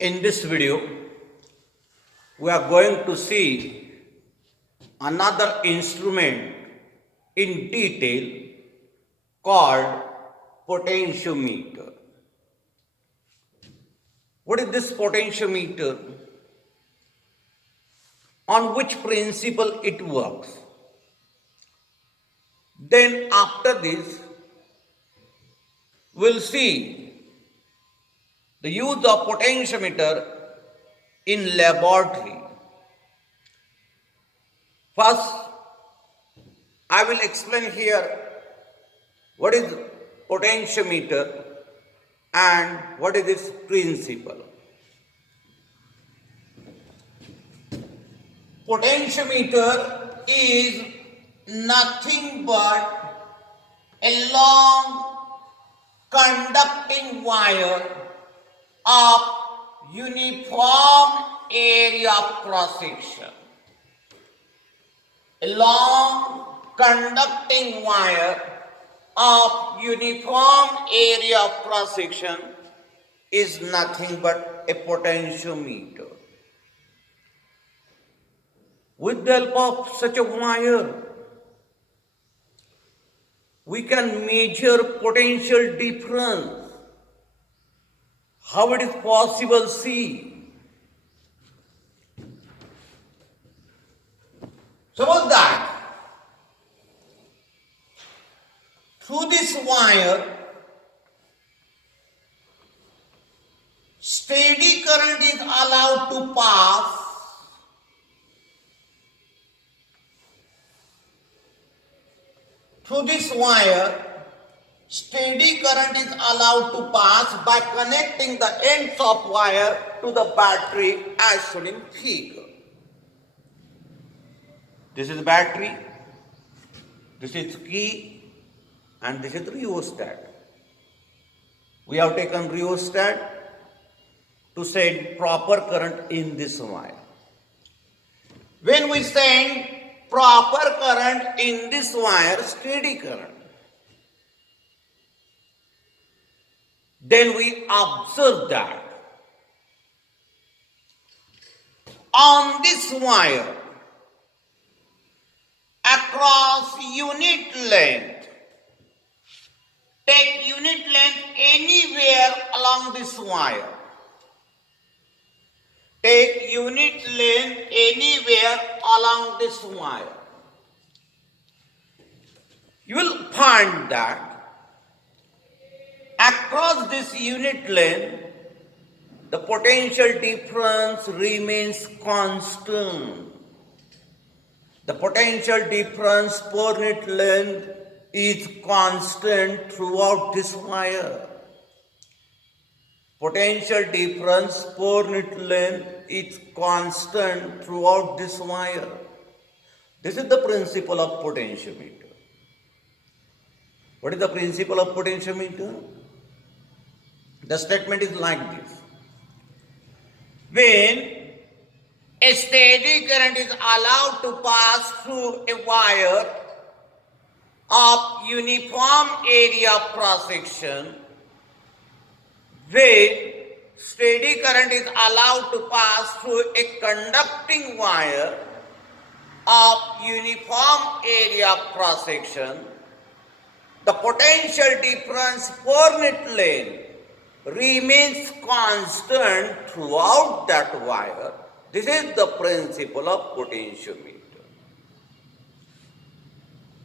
In this video, we are going to see another instrument in detail called potentiometer. What is this potentiometer? On which principle it works? Then after this, we'll see the use of potentiometer in laboratory. First, I will explain here what is potentiometer and what is its principle. Potentiometer is nothing but a long conducting wire of uniform area of cross section. A long conducting wire of uniform area of cross section is nothing but a potentiometer. With the help of such a wire, we can measure potential difference. How it is possible? See. Suppose that through this wire, steady current is allowed to pass. Through this wire, steady current is allowed to pass by connecting the ends of wire to the battery as shown in figure. This is battery, this is key, and this is rheostat. We have taken rheostat to send proper current in this wire. When we send proper current in this wire, steady current, then we observe that on this wire across unit length, take unit length anywhere along this wire. Take unit length anywhere along this wire. You will find that across this unit length, the potential difference remains constant. The potential difference per unit length is constant throughout this wire. Potential difference per unit length is constant throughout this wire. This is the principle of potentiometer. What is the principle of potentiometer? The statement is like this. When a steady current is allowed to pass through a wire of uniform area of cross section, when steady current is allowed to pass through a conducting wire of uniform area of cross section, the potential difference per unit length remains constant throughout that wire. This is the principle of potentiometer.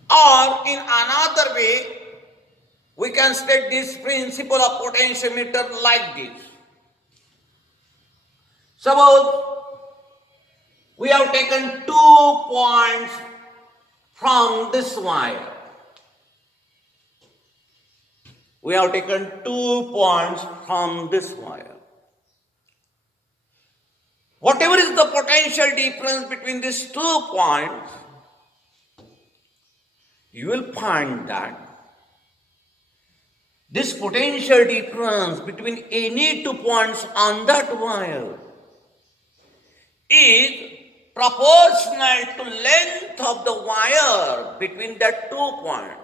Or in another way, we can state this principle of potentiometer like this. Suppose we have taken 2 points from this wire. We have taken 2 points from this wire. Whatever is the potential difference between these 2 points, you will find that this potential difference between any 2 points on that wire is proportional to length of the wire between that 2 points.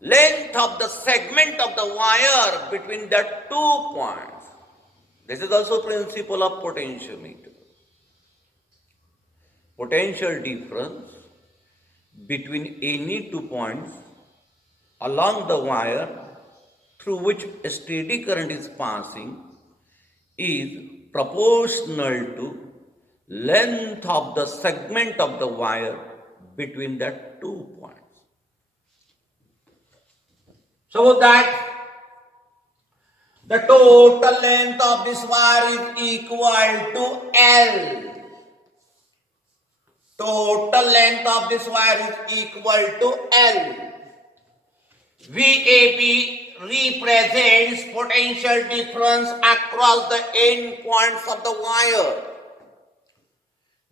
Length of the segment of the wire between the 2 points. This is also principle of potentiometer. Potential difference between any two points along the wire through which a steady current is passing is proportional to length of the segment of the wire between the 2 points. So that the total length of this wire is equal to L. Total length of this wire is equal to L. VAB represents potential difference across the end points of the wire.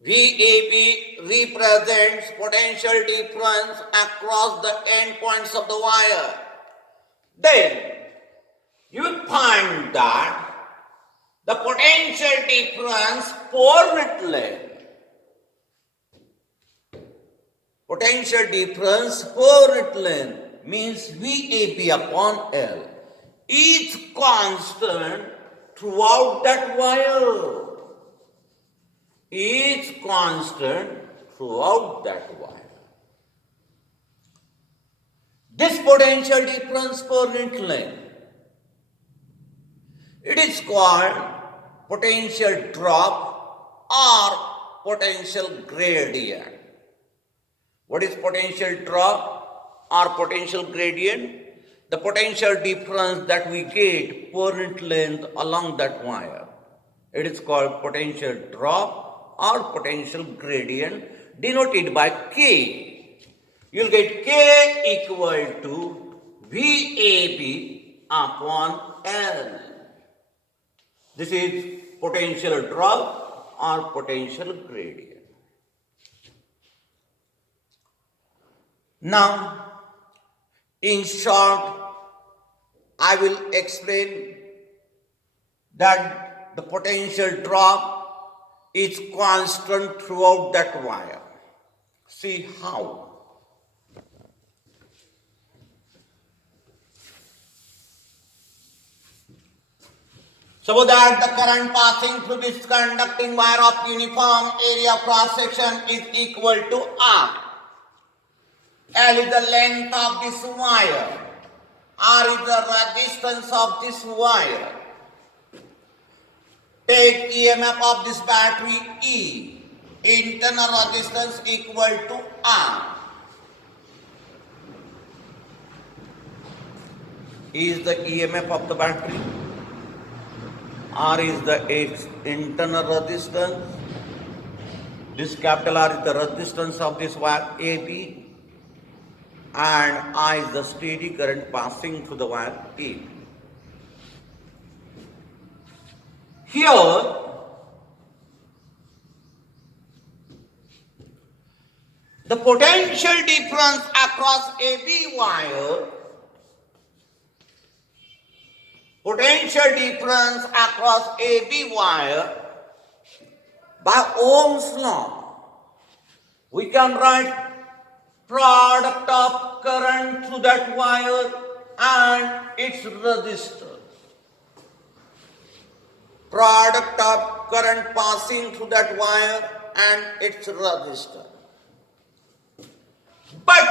VAB represents potential difference across the end points of the wire. Then you will find that the potential difference per unit length. Potential difference per unit length means VAB upon L is constant throughout that wire. Is constant throughout that wire. This potential difference per unit length, it is called potential drop or potential gradient. What is potential drop or potential gradient? The potential difference that we get per unit length along that wire. It is called potential drop or potential gradient denoted by K. You will get K equal to VAB upon L. This is potential drop or potential gradient. Now, in short, I will explain that the potential drop is constant throughout that wire. See how. So that the current passing through this conducting wire of uniform area cross section is equal to R. L is the length of this wire. R is the resistance of this wire. Take EMF of this battery E. Internal resistance equal to R. E is the EMF of the battery. R is the internal resistance. This capital R is the resistance of this wire AB. And I is the steady current passing through the wire AB. Here, the potential difference across AB wire, by Ohm's law, we can write product of current through that wire and its resistance. Product of current passing through that wire and its resistance. But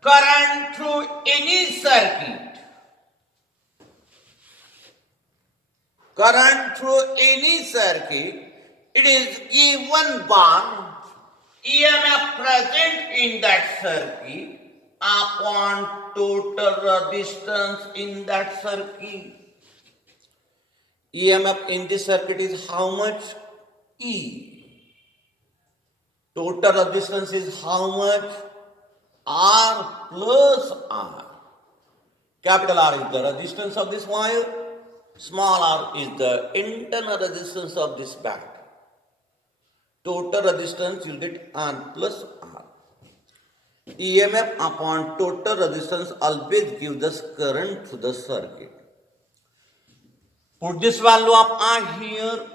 current through any circuit, it is given by EMF present in that circuit upon total resistance in that circuit. EMF in this circuit is how much? E. Total resistance is how much? R plus R. Capital R is the resistance of this wire. Small r is the internal resistance of this battery. Total resistance you will get R plus R. EMF upon total resistance always gives us current through the circuit. Put this value of R here.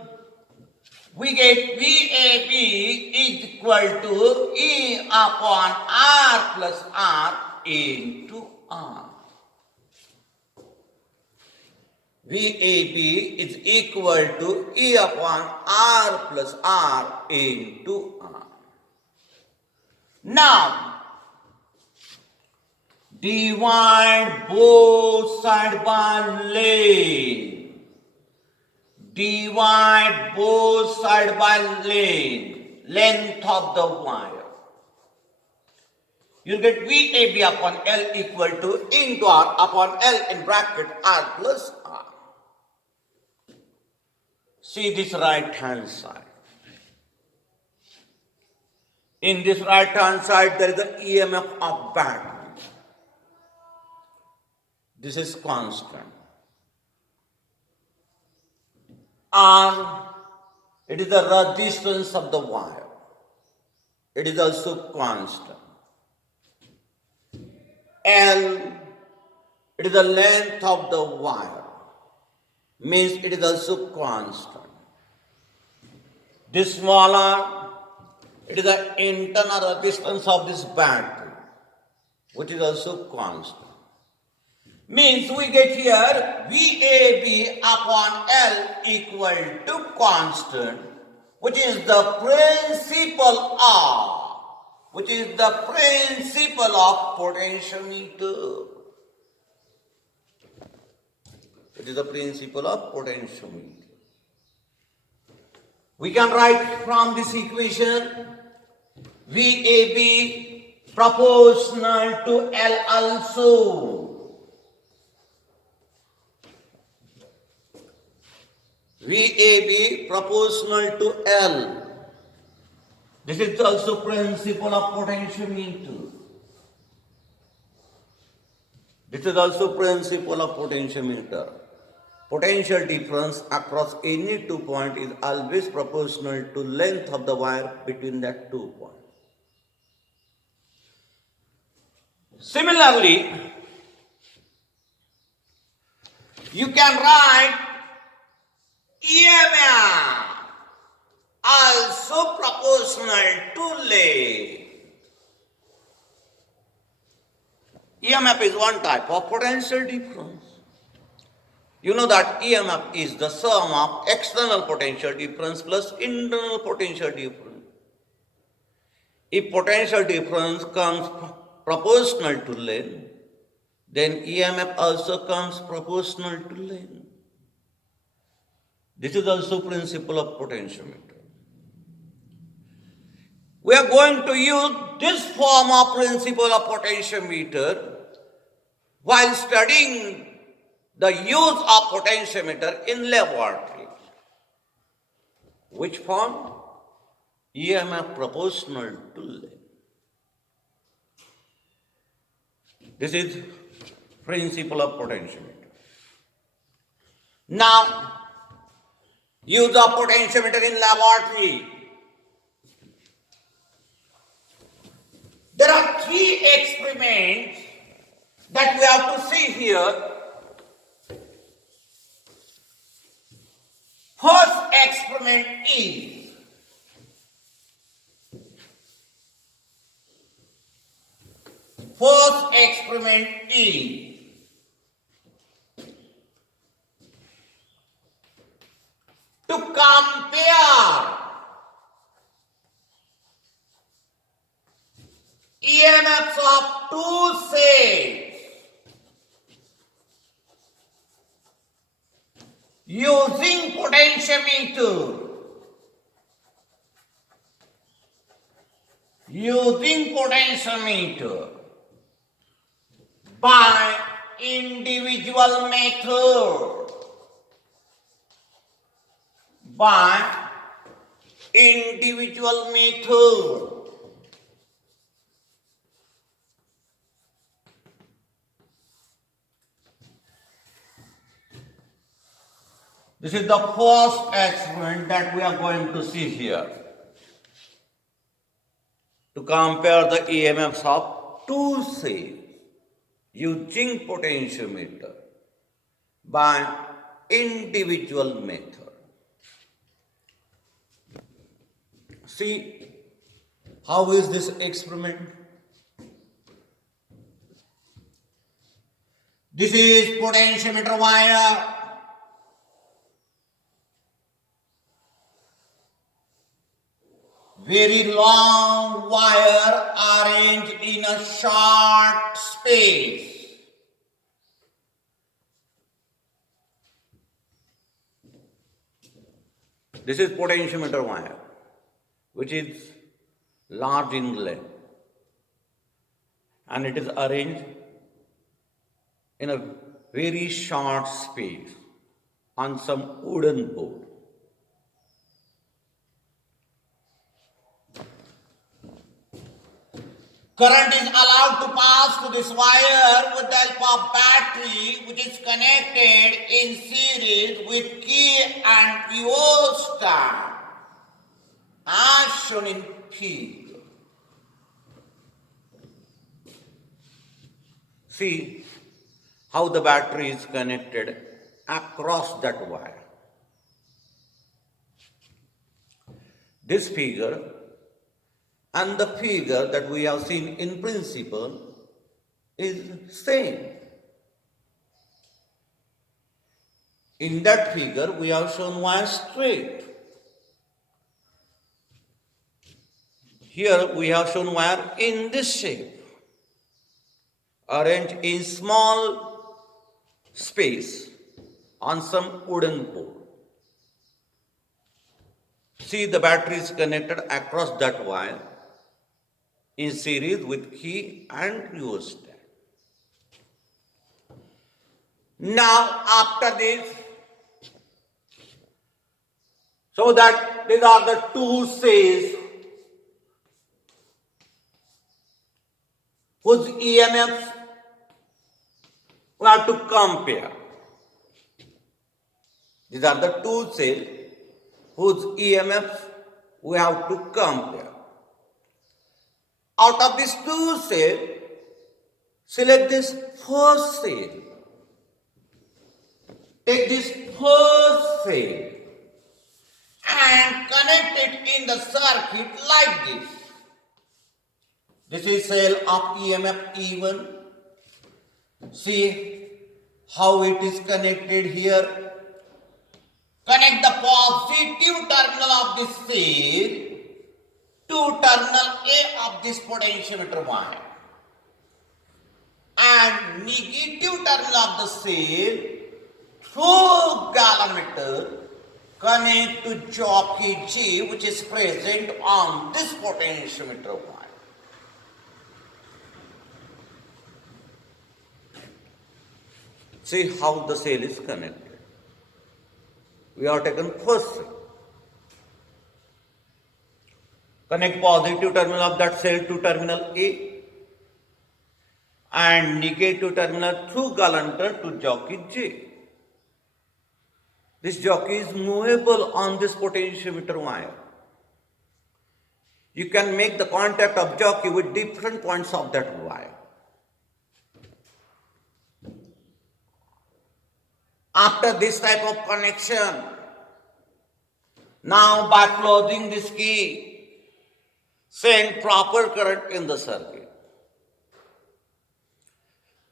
We get VAB is equal to E upon R plus R into R. VAB is equal to E upon R plus R into R. Now, divide both sides by length. Divide both sides by length of the wire. You get VAB upon L equal to into R upon L in bracket R plus R. See this right hand side. In this right hand side there is an EMF of battery. This is constant. R, it is the resistance of the wire. It is also constant. L, it is the length of the wire. Means it is also constant. This small r, it is the internal resistance of this battery, which is also constant. Means we get here VAB upon L equal to constant, which is the principle of, which is the principle of potentiometer. It is the principle of potentiometer. We can write from this equation VAB proportional to L also. VAB proportional to L. This is also principle of potentiometer. This is also principle of potentiometer. Potential difference across any 2 points is always proportional to length of the wire between that 2 points. Similarly, you can write EMF also proportional to length. EMF is one type of potential difference. You know that EMF is the sum of external potential difference plus internal potential difference. If potential difference comes proportional to length, then EMF also comes proportional to length. This is also principle of potentiometer. We are going to use this form of principle of potentiometer while studying the use of potentiometer in laboratory. Which form? EMF proportional to length. This is principle of potentiometer. Now, use of potentiometer in laboratory. There are 3 experiments that we have to see here. First experiment is to compare EMFs of 2 sets using potentiometer. By individual method. This is the first experiment that we are going to see here. To compare the EMFs of 2 sets using potentiometer by individual method. See, how is this experiment? This is potentiometer wire. very long wire arranged in a short space. This is potentiometer wire, which is large in length, and it is arranged in a very short space on some wooden board. Current is allowed to pass through this wire with the help of battery, which is connected in series with key and rheostat, as shown in figure. See how the battery is connected across that wire. This figure and the figure that we have seen in principle is same. In that figure, we have shown wire straight. Here we have shown wire in this shape, arranged in small space on some wooden board. See, the battery is connected across that wire in series with key and rheostat. Now, after this, so that these are the two cells whose EMFs we have to compare. These are the two cells whose EMFs we have to compare. Out of these two cells, select this first cell. Take this first cell and connect it in the circuit like this. This is cell of EMF E1. See how it is connected here. Connect the positive terminal of this cell to terminal A of this potentiometer wire, and negative terminal of the cell through galvanometer connect to jockey G, which is present on this potentiometer wire. See how the cell is connected. We have taken first cell. Connect positive terminal of that cell to terminal A and negative terminal through galvanometer to jockey J. This jockey is movable on this potentiometer wire. You can make the contact of jockey with different points of that wire. After this type of connection, now by closing this key, send proper current in the circuit.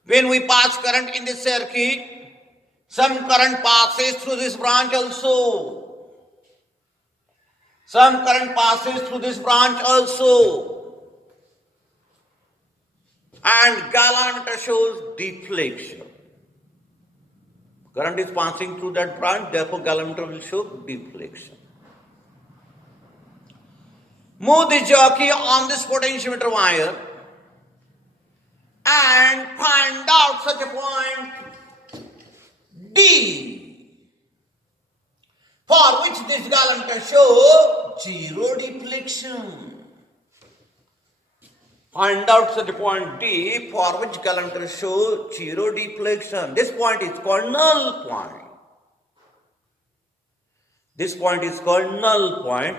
When we pass current in this circuit, some current passes through this branch also. Some current passes through this branch also. And galvanometer shows deflection. Current is passing through that branch, therefore galvanometer will show deflection. Move the jockey on this potentiometer wire and find out such a point D, for which this galvanometer shows zero deflection. Find out such a point D for which galvanometer shows zero deflection. This point is called null point. This point is called null point.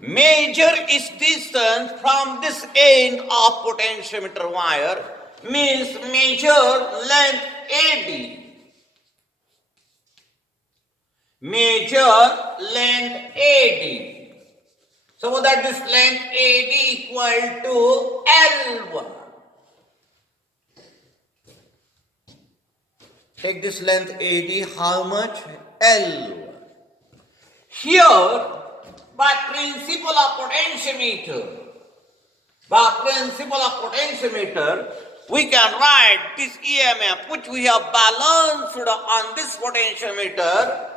Measure its distance from this end of potentiometer wire, means measure length AD. Measure length AD. So that this length AD equal to L1. Take this length AD, how much? L1. Here, by principle of potentiometer. By principle of potentiometer, we can write this EMF which we have balanced on this potentiometer.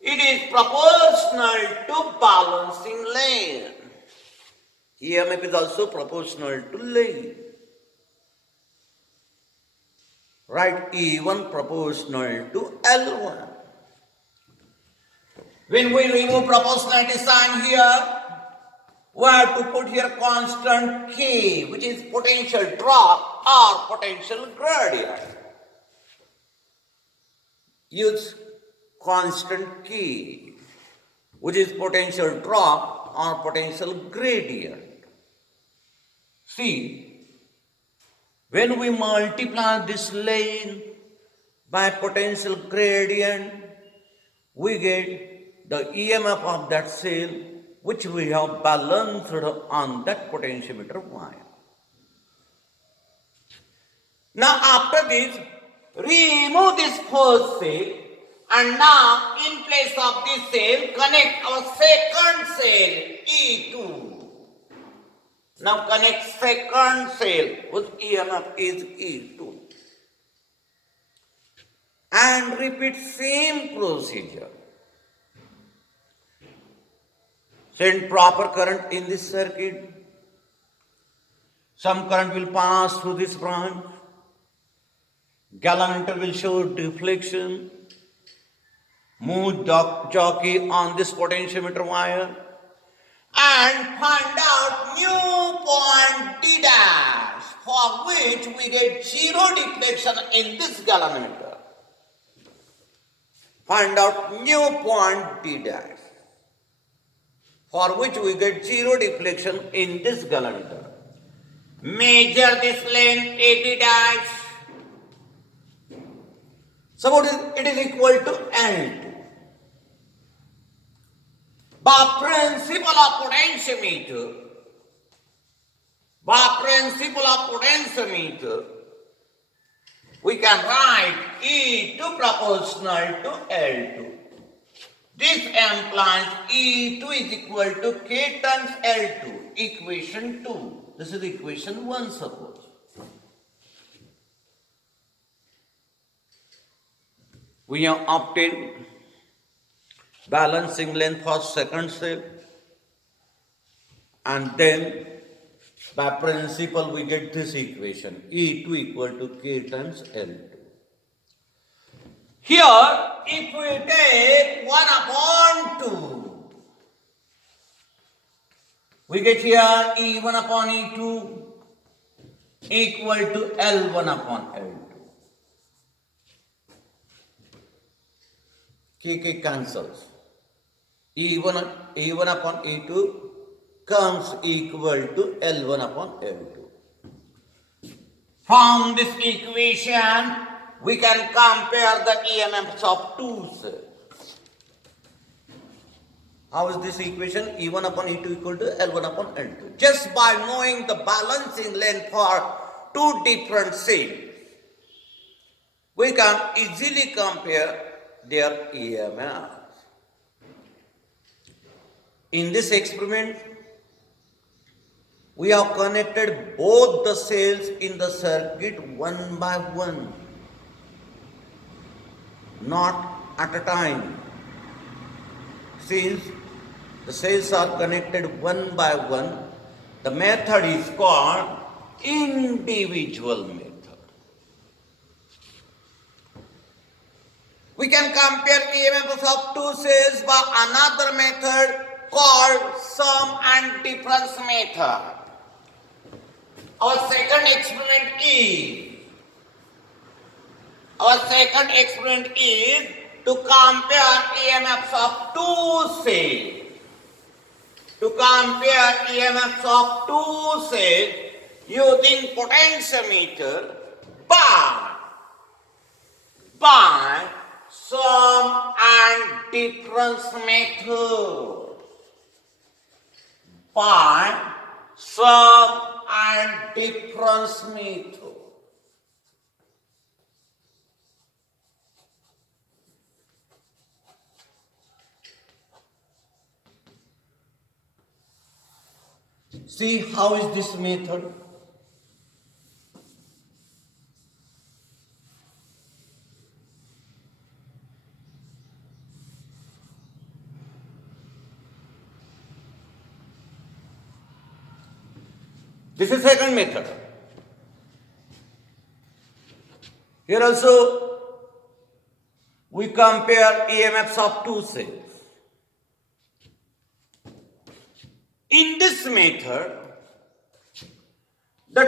It is proportional to balancing lane. EMF is also proportional to lane. Write E1 proportional to L1. When we remove proportionality sign here, we have to put here constant K, which is potential drop or potential gradient. Use constant K, which is potential drop or potential gradient. See, when we multiply this lane by potential gradient, we get the EMF of that cell which we have balanced on that potentiometer wire. Now after this, remove this first cell and now in place of this cell, connect our second cell E2. Now connect second cell whose EMF is E2. And repeat same procedure. Send proper current in this circuit. Some current will pass through this branch. Galvanometer will show deflection. Move jockey on this potentiometer wire and find out new point D dash, for which we get zero deflection in this galvanometer. Find out new point D dash, for which we get zero deflection in this galvanometer. Measure this length AD dash. Suppose it is equal to L2. By principle of potentiometer, we can write E2 proportional to L2. This implies E2 is equal to K times L2, equation 2. This is equation 1, suppose. We have obtained balancing length for second cell, and then by principle we get this equation E2 equal to K times L2. Here if we take 1 upon 2, we get here E1 upon E2 equal to L1 upon L2. K cancels. E1 upon E2 comes equal to L1 upon L2. From this equation, we can compare the EMFs of two cells. How is this equation? E1 upon E2 equal to L1 upon L2. Just by knowing the balancing length for two different cells, we can easily compare their EMFs. In this experiment, we have connected both the cells in the circuit one by one, not at a time. Since the cells are connected one by one, the method is called individual method. We can compare EMFs of two cells by another method called sum and difference method. Our second experiment is to compare EMFs of two cells. Using potentiometer by sum and difference method. By sum and difference method. See how is this method? This is second method. Here also we compare EMFs of two cells. In this method, the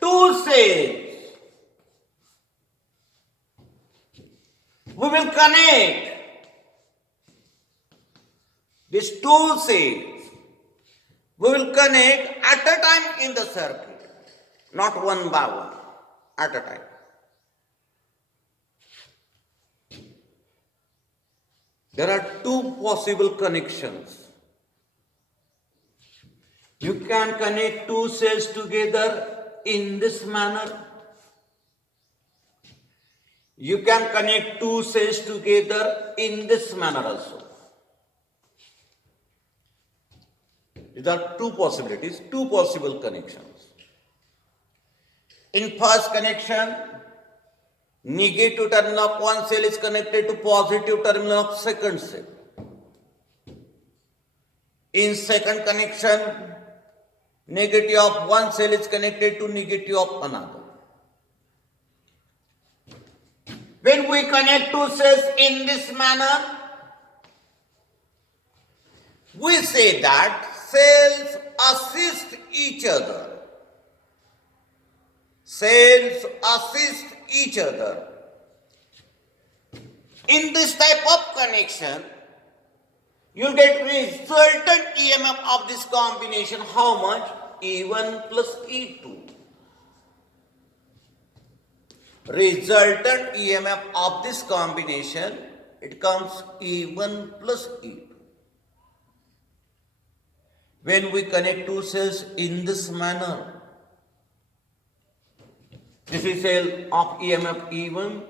two cells we will connect these two cells. We will connect at a time in the circuit, not one by one, at a time. There are two possible connections. You can connect two cells together in this manner. You can connect two cells together in this manner also. These are two possibilities, two possible connections. In first connection, negative terminal of one cell is connected to positive terminal of second cell. In second connection, negative of one cell is connected to negative of another. When we connect two cells in this manner, we say that cells assist each other. Cells assist each other. In this type of connection, you get resultant EMF of this combination. How much? E1 plus E2. Resultant EMF of this combination, it comes E1 plus E2. When we connect two cells in this manner, this is cell of EMF E1,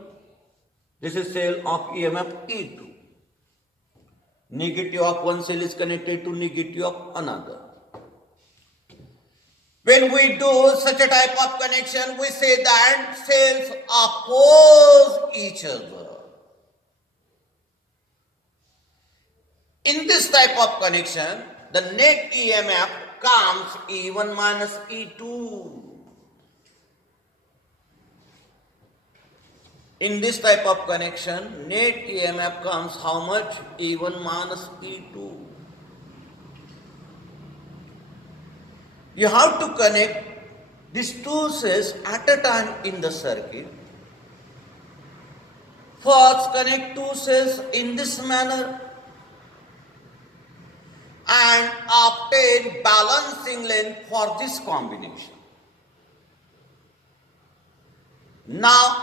this is cell of EMF E2. Negative of one cell is connected to negative of another. When we do such a type of connection, we say that cells oppose each other. In this type of connection, the net EMF comes E1 minus E2. In this type of connection, net EMF comes how much? E1 minus E2. You have to connect these two cells at a time in the circuit. First, connect two cells in this manner and obtain balancing length for this combination. Now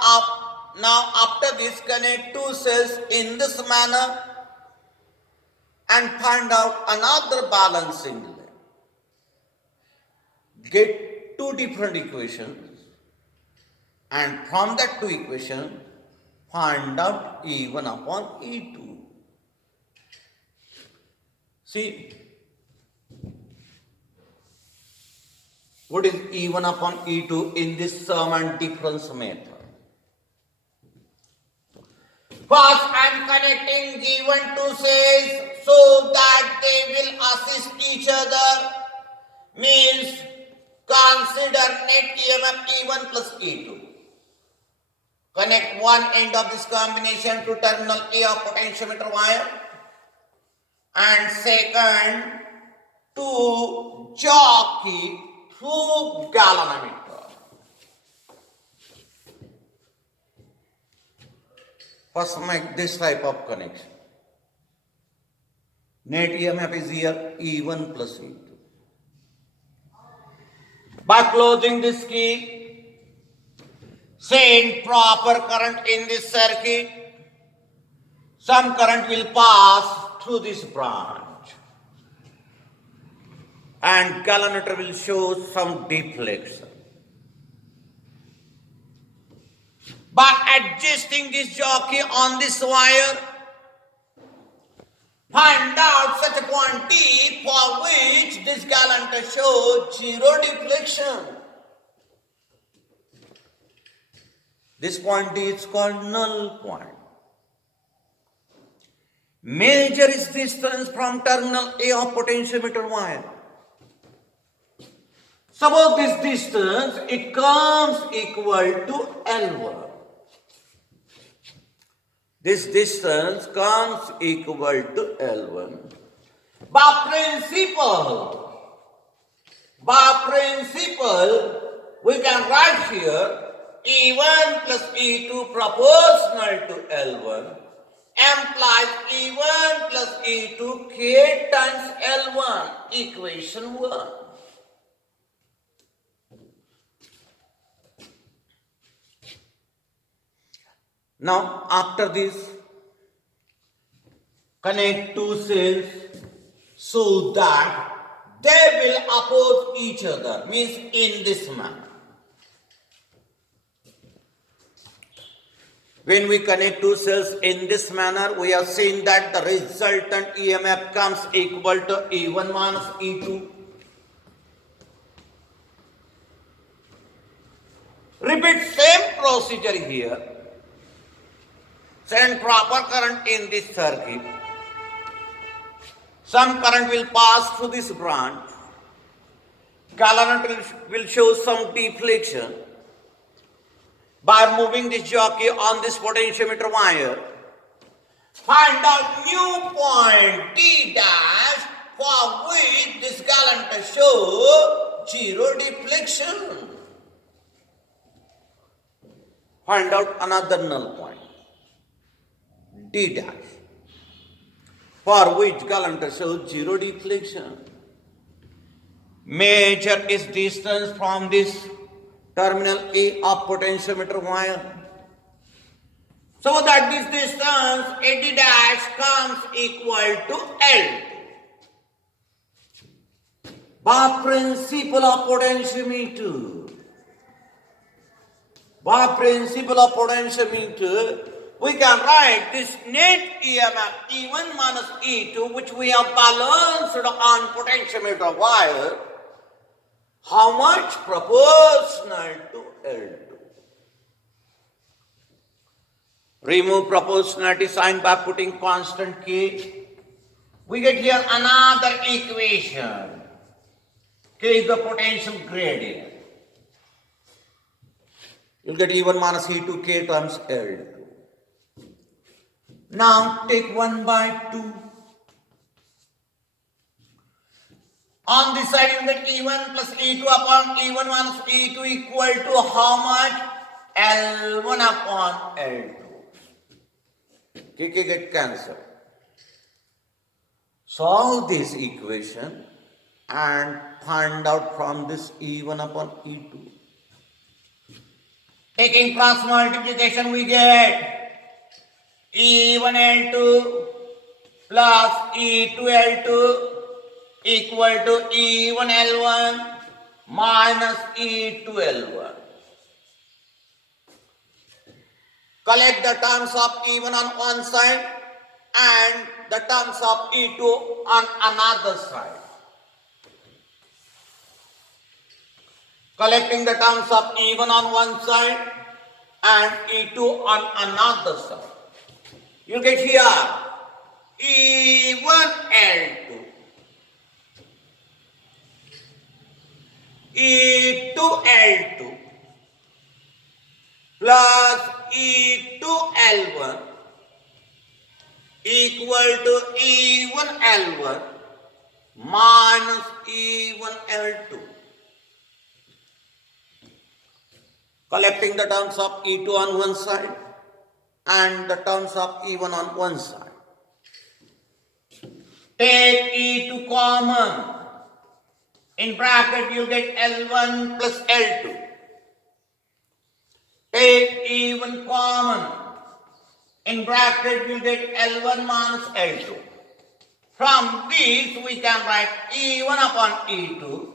after this, connect two cells in this manner and find out another balancing length. Get two different equations, and from that two equations, find out E1 upon E2. See, what is E1 upon E2 in this sum and difference method? First, I am connecting given two cells so that they will assist each other. Means consider net EMF E1 plus E2. Connect one end of this combination to terminal A of potentiometer wire, and second to jockey through galvanometer. First, make this type of connection. Net EMF is here E1 plus E2. By closing this key, send proper current in this circuit. Some current will pass through this branch, and galvanometer will show some deflection. By adjusting this jockey on this wire, Find out such a quantity for which this calendar shows zero deflection. This quantity is called null point. Measure its distance from terminal A of potentiometer wire. Suppose this distance, it comes equal to L1. This distance comes equal to L1. By principle, we can write here E1 plus E2 proportional to L1 implies E1 plus E2 K times L1, equation 1. Now, after this, connect two cells so that they will oppose each other, means in this manner. When we connect two cells in this manner, we have seen that the resultant EMF comes equal to E1 minus E2. Repeat same procedure here. Send proper current in this circuit. Some current will pass through this branch. Calendar will show some deflection. By moving this jockey on this potentiometer wire, find out new point D dash for which this calendar shows zero deflection. Find out another null point D dash for which calendar shows zero deflection. Measure its distance from this terminal A of potentiometer wire. So that this distance AD dash comes equal to L2. By principle of potentiometer, we can write this net EMF E1 minus E2, which we have balanced on potentiometer wire. How much? Proportional to L2. Remove proportionality sign by putting constant K. We get here another equation. K is the potential gradient. You'll get E1 minus E2 K times L2. Now take 1 by 2. On this side you get E1 plus E2 upon E1 minus E2 equal to how much? L1 upon L2. K get cancelled. Solve this equation and find out from this E1 upon E2. Taking cross multiplication we get E1L2 plus E2L2 equal to E1L1 minus E2L1. Collect the terms of E1 on one side and the terms of E2 on another side. Collecting the terms of E1 on one side and E2 on another side. You get here E1L2, E2L2 plus E2L1 equal to E1L1 minus E1L2. Collecting the terms of E2 on one side and the terms of E1 on one side. Take E2 common. In bracket you get L1 plus L2. Take E1 common. In bracket you get L1 minus L2. From this we can write E1 upon E2,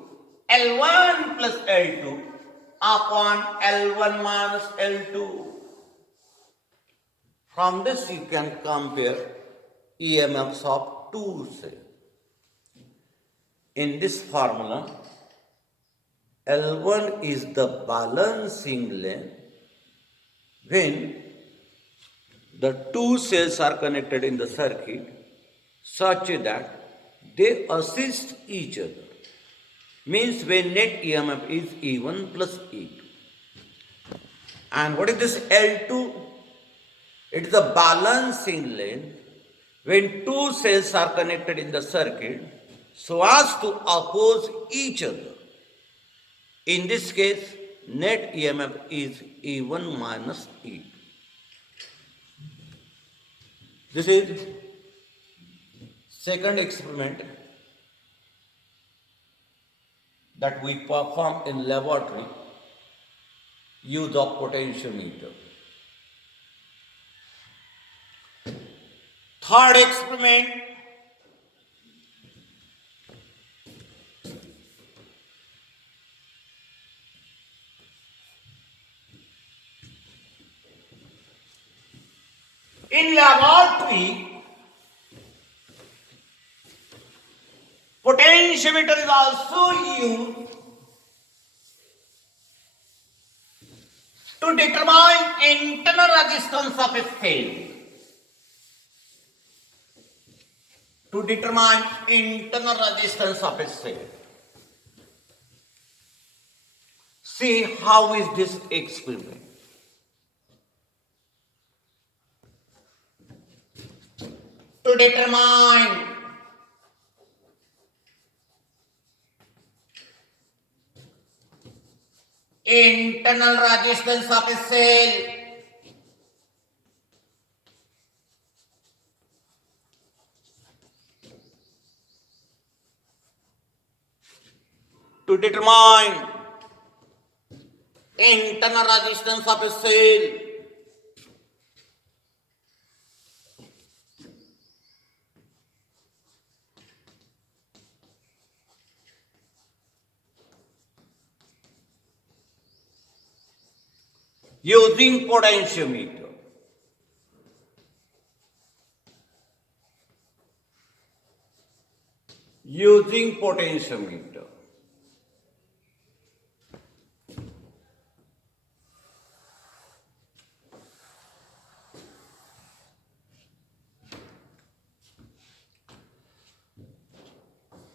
L1 plus L2 upon L1 minus L2. From this you can compare EMFs of two cells. In this formula, L1 is the balancing length when the two cells are connected in the circuit such that they assist each other. Means when net EMF is E1 plus E2. And what is this L2? It is the balancing length when two cells are connected in the circuit so as to oppose each other. In this case, net EMF is E1 minus E2. This is second experiment that we perform in laboratory, use of potentiometer. Third experiment, in laboratory, potentiometer is also used to determine internal resistance of a cell. To determine internal resistance of a cell. See how is this experiment. To determine internal resistance of a cell, to determine internal resistance of a cell, using potentiometer. Using potentiometer.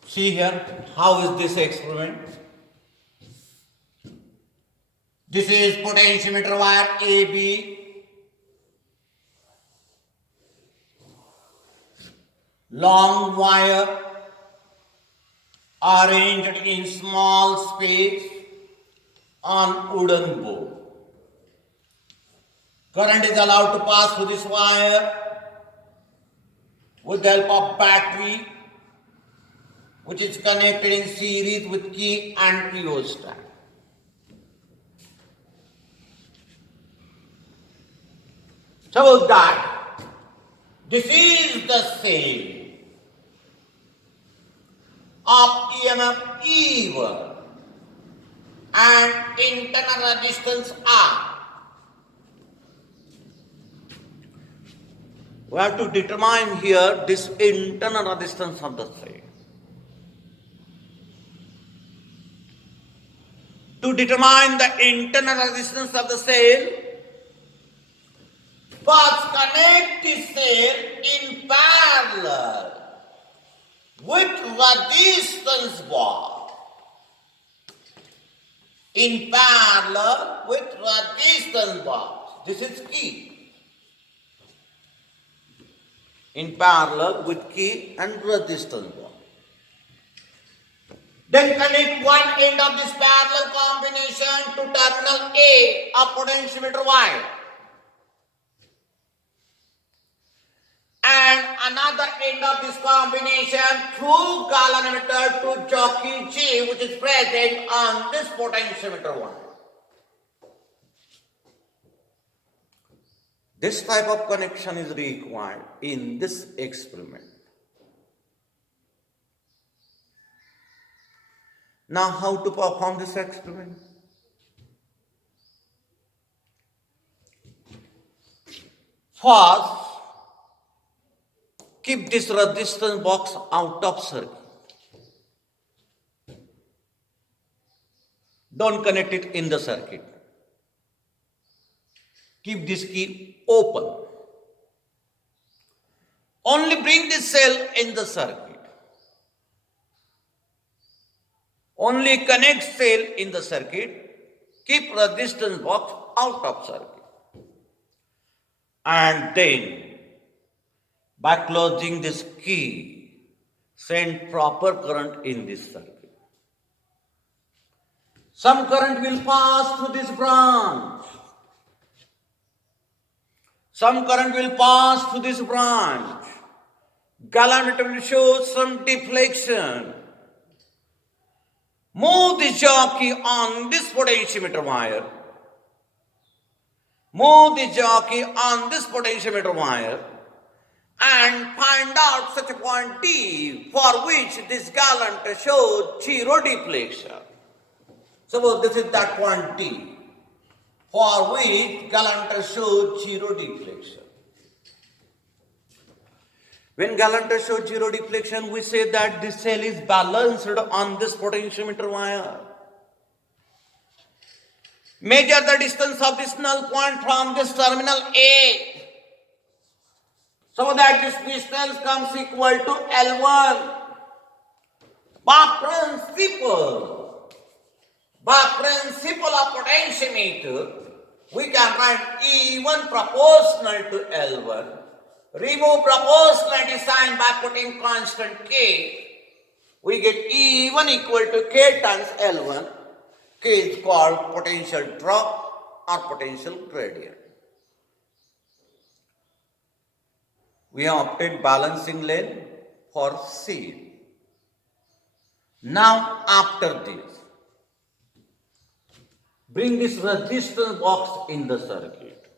See here, how is this experiment? This is potentiometer wire AB, long wire arranged in small space on wooden board. Current is allowed to pass through this wire with the help of battery, which is connected in series with key and rheostat. Suppose that this is the same of EMF E1 and internal resistance R. We have to determine here this internal resistance of the cell. To determine the internal resistance of the cell, first connect the cell in parallel with resistance bar. In parallel with resistance bar. This is key. In parallel with key and resistance bar. Then connect one end of this parallel combination to terminal A of potentiometer wire. And another end of this combination through galvanometer to jockey G, which is present on this potentiometer wire. This type of connection is required in this experiment. Now, how to perform this experiment? First, keep this resistance box out of circuit. Don't connect it in the circuit. Keep this key open. Only bring this cell in the circuit. Only connect cell in the circuit. Keep resistance box out of circuit. And then, by closing this key, send proper current in this circuit. Some current will pass through this branch. Some current will pass through this branch. Galvanometer will show some deflection. Move the jockey on this potentiometer wire. Move the jockey on this potentiometer wire and find out such a point T for which this galvanometer shows zero deflection. Suppose this is that point T for which galvanometer shows zero deflection. When galvanometer shows zero deflection, we say that this cell is balanced on this potentiometer wire. Measure the distance of this null point from this terminal A, so that this distance comes equal to L1. By principle of potentiometer, we can write E1 proportional to L1. Remove proportionality sign by putting constant K. We get E1 equal to K times L1. K is called potential drop or potential gradient. We have obtained balancing length for C. Now after this, bring this resistance box in the circuit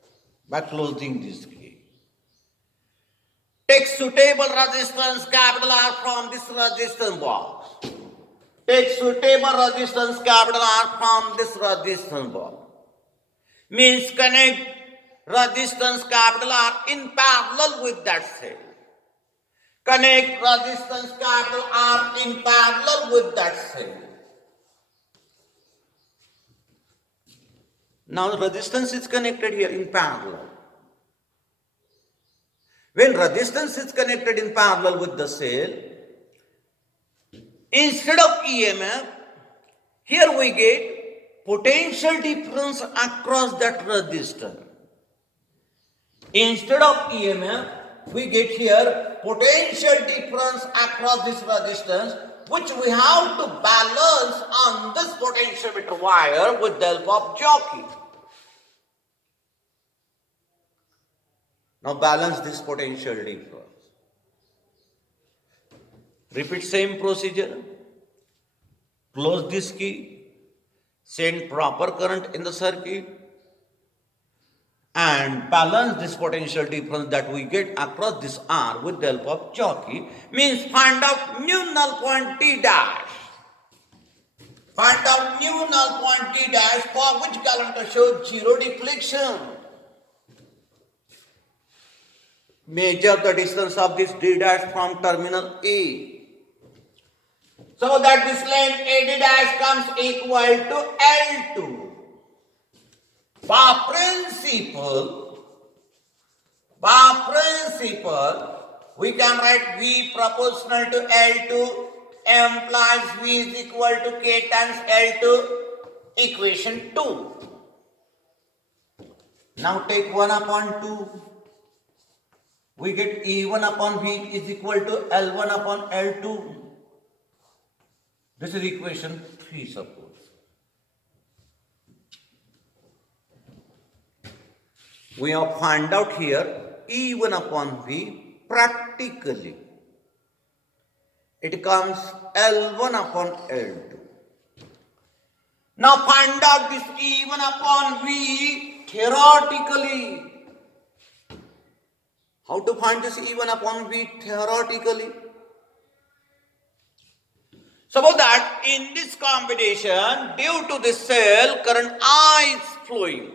by closing this key. Take suitable resistance capital R from this resistance box. Take suitable resistance capital R from this resistance box. Means connect resistance capital R in parallel with that cell. Connect resistance capital R in parallel with that cell. Now resistance is connected here in parallel. When resistance is connected in parallel with the cell, instead of EMF, here we get potential difference across that resistance. Instead of EMF, we get here potential difference across this resistance, which we have to balance on this potentiometer wire with the help of jockey. Now balance this potential difference. Repeat same procedure. Close this key. Send proper current in the circuit. And balance this potential difference that we get across this R with the help of jockey. Means find out new null point T dash. Find out new null point T dash for which galvanometer shows zero deflection. Measure the distance of this D dash from terminal A, so that this length AD dash comes equal to L2. By principle, we can write V proportional to L2 implies V is equal to K times L2, equation 2. Now take 1 upon 2. We get E1 upon V is equal to L1 upon L2. This is equation 3, suppose. We have found out here E1 upon V practically. It comes L1 upon L2. Now find out this E1 upon V theoretically. How to find this E1 upon V theoretically? Suppose that in this combination, due to this cell, current I is flowing.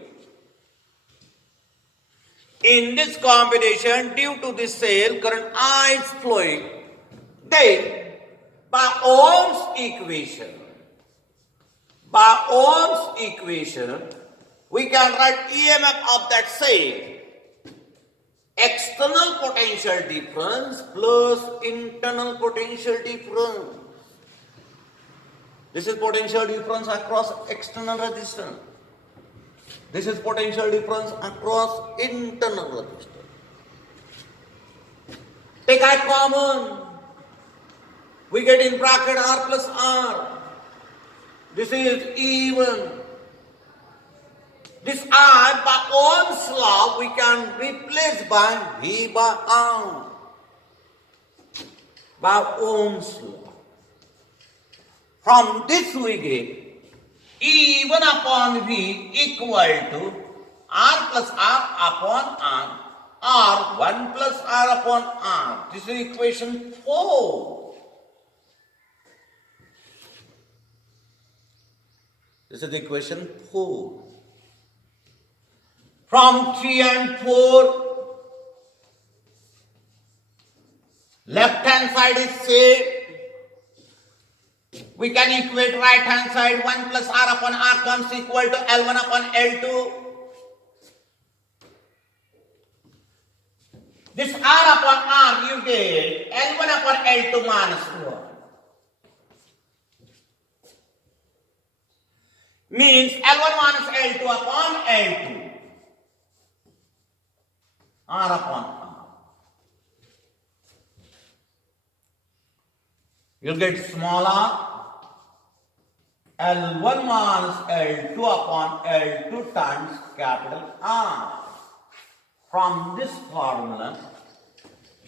In this combination, due to this cell, current I is flowing. Then, by Ohm's equation, we can write EMF of that cell. External potential difference plus internal potential difference. This is potential difference across external resistance. This is potential difference across internal resistance. Take I common. We get in bracket R plus R. This is even. This I by Ohm's law we can replace by V by R. By Ohm's law. From this we get E1 upon V equal to R plus R upon R, or 1 plus R upon R. This is equation 4. This is equation 4. From 3 and 4, left hand side is same. We can equate right hand side. 1 plus R upon R comes equal to L1 upon L2. This R upon R you get L1 upon L2 minus 1. Means L1 minus L2 upon L2. R upon R. You'll get small r. L1 minus L2 upon L2 times capital R. From this formula,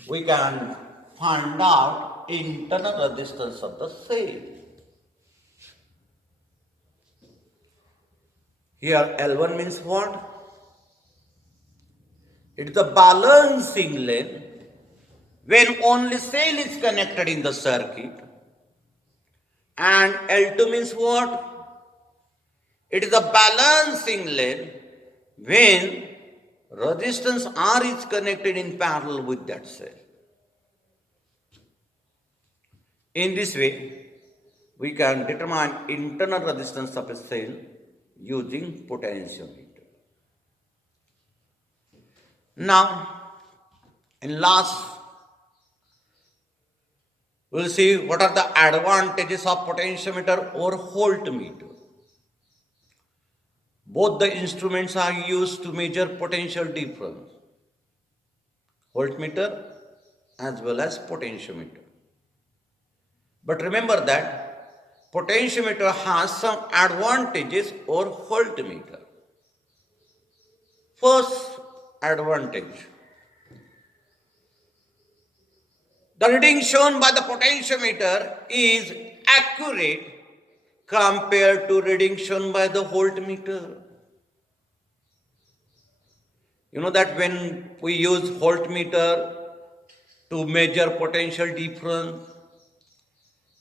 we can find out internal resistance of the cell. Here L1 means what? It is the balancing length when only cell is connected in the circuit. And L2 means what? It is the balancing length when resistance R is connected in parallel with that cell. In this way, we can determine internal resistance of a cell using potentiometer. Now, in last, we will see what are the advantages of potentiometer or voltmeter. Both the instruments are used to measure potential difference, voltmeter as well as potentiometer. But remember that potentiometer has some advantages over voltmeter. First advantage, the reading shown by the potentiometer is accurate compared to reading shown by the voltmeter. You know that when we use voltmeter to measure potential difference,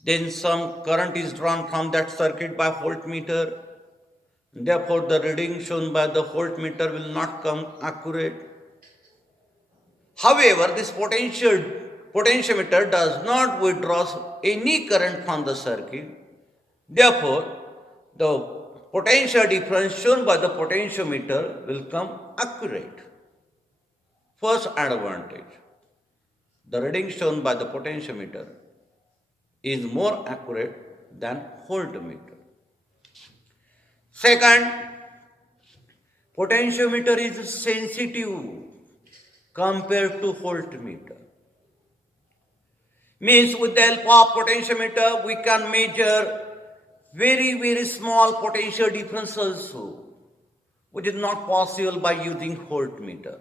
then some current is drawn from that circuit by voltmeter. Therefore, the reading shown by the voltmeter will not come accurate. However, this potentiometer does not withdraw any current from the circuit. Therefore, the potential difference shown by the potentiometer will come accurate. First advantage, the reading shown by the potentiometer is more accurate than voltmeter. Second, potentiometer is sensitive compared to voltmeter. Means with the help of potentiometer, we can measure very small potential difference also, which is not possible by using voltmeter.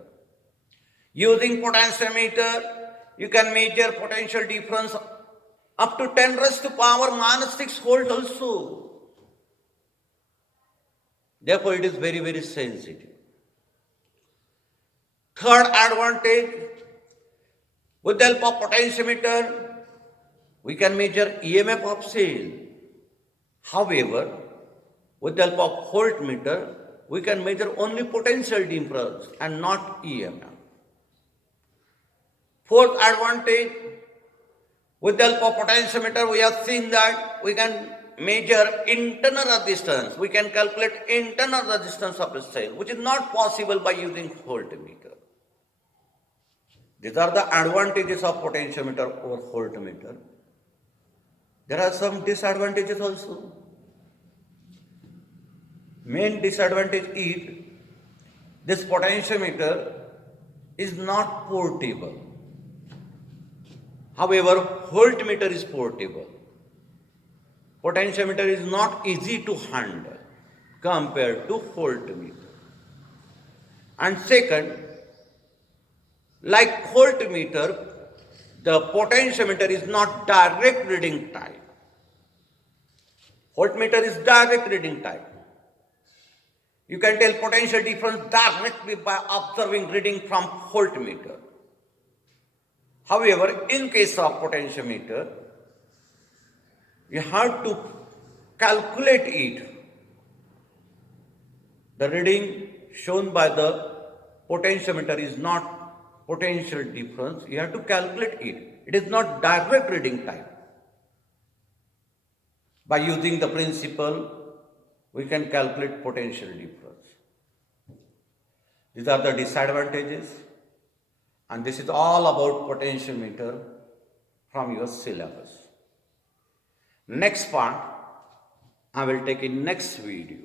Using potentiometer, you can measure potential difference up to 10 raised to power minus 6 volt also. Therefore, it is very sensitive. Third advantage, with the help of potentiometer, we can measure EMF of cell. However, with the help of voltmeter, we can measure only potential difference and not EMF. Fourth advantage, with the help of potentiometer, we have seen that we can measure internal resistance. We can calculate internal resistance of a cell, which is not possible by using voltmeter. These are the advantages of potentiometer over voltmeter. There are some disadvantages also. Main disadvantage is this potentiometer is not portable. However, voltmeter is portable. Potentiometer is not easy to handle compared to voltmeter. And second, like voltmeter, the potentiometer is not direct reading type. Voltmeter is direct reading type. You can tell potential difference directly by observing reading from voltmeter. However, in case of potentiometer, you have to calculate it. The reading shown by the potentiometer is not potential difference. You have to calculate it. It is not direct reading type. By using the principle, we can calculate potential difference. These are the disadvantages. And this is all about potentiometer from your syllabus. Next part, I will take in next video.